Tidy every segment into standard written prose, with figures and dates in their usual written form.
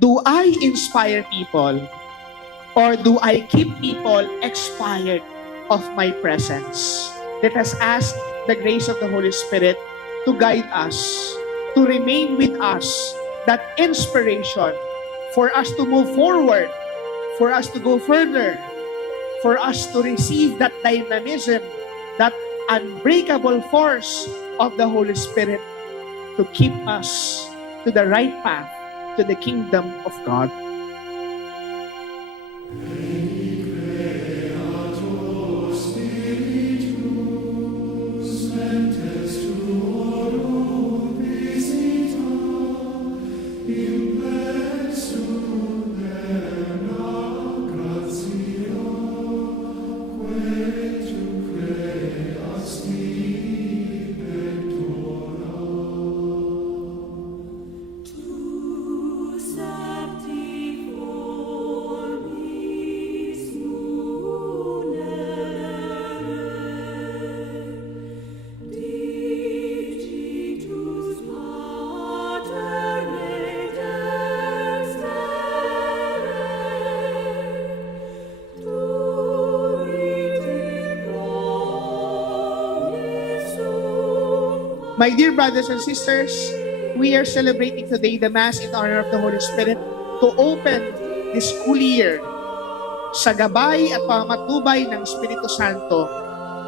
Do I inspire people or do I keep people expired of my presence? Let us ask the grace of the Holy Spirit to guide us, to remain with us, that inspiration for us to move forward, for us to go further, for us to receive that dynamism, that unbreakable force of the Holy Spirit to keep us to the right path, to the kingdom of God. My dear brothers and sisters, we are celebrating today the Mass in honor of the Holy Spirit to open this school year sa gabay at pamatubay ng Espiritu Santo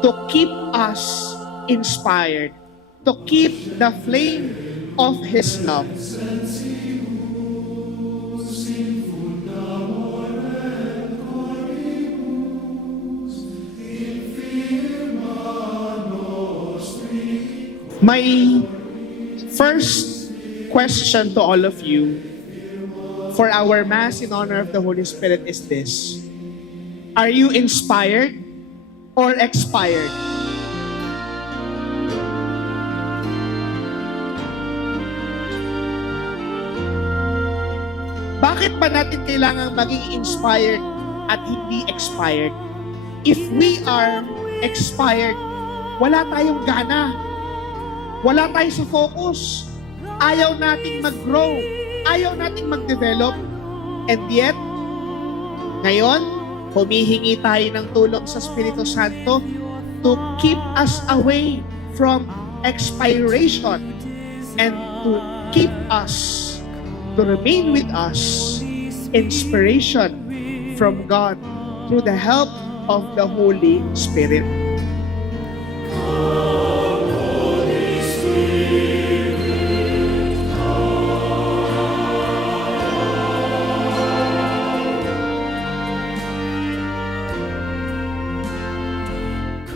to keep us inspired, to keep the flame of His love. My first question to all of you for our Mass in honor of the Holy Spirit is this: are you inspired or expired? Bakit pa natin kailangang maging inspired at hindi expired? If we are expired, wala tayong gana. Wala tayo sa focus. Ayaw nating mag-grow. Ayaw nating mag-develop. And yet, ngayon, humihingi tayo ng tulong sa Espiritu Santo to keep us away from expiration and to keep us, to remain with us, inspiration from God through the help of the Holy Spirit.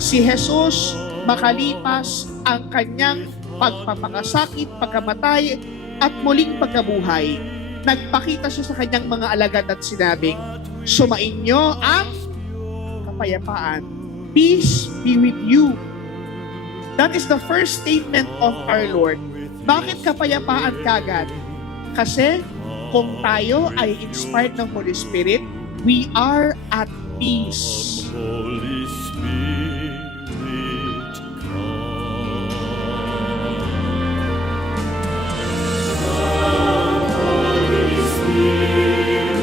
Si Jesus, makalipas ang kanyang pagpapakasakit, pagkamatay, at muling pagkabuhay, nagpakita siya sa kanyang mga alagad at sinabing, sumainyo ang kapayapaan. Peace be with you. That is the first statement of our Lord. Bakit kapayapaan kagad? Kasi kung tayo ay inspired ng Holy Spirit, we are at peace. Holy Spirit, come. Holy Spirit,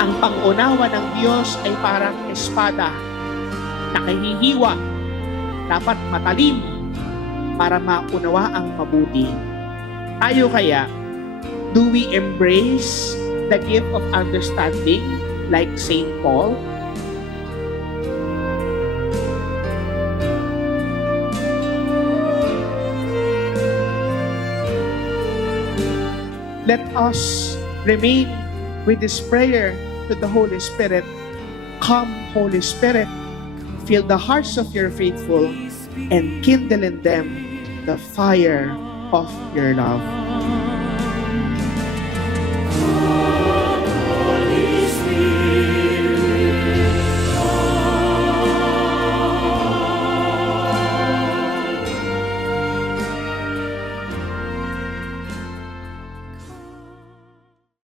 Ang pangunawa ng Diyos ay parang espada, nakahihiwa, dapat matalim para maunawa ang mabuti. Tayo kaya, do we embrace the gift of understanding like Saint Paul? Let us remain with this prayer to the Holy Spirit. Come, Holy Spirit, fill the hearts of your faithful and kindle in them the fire of your love.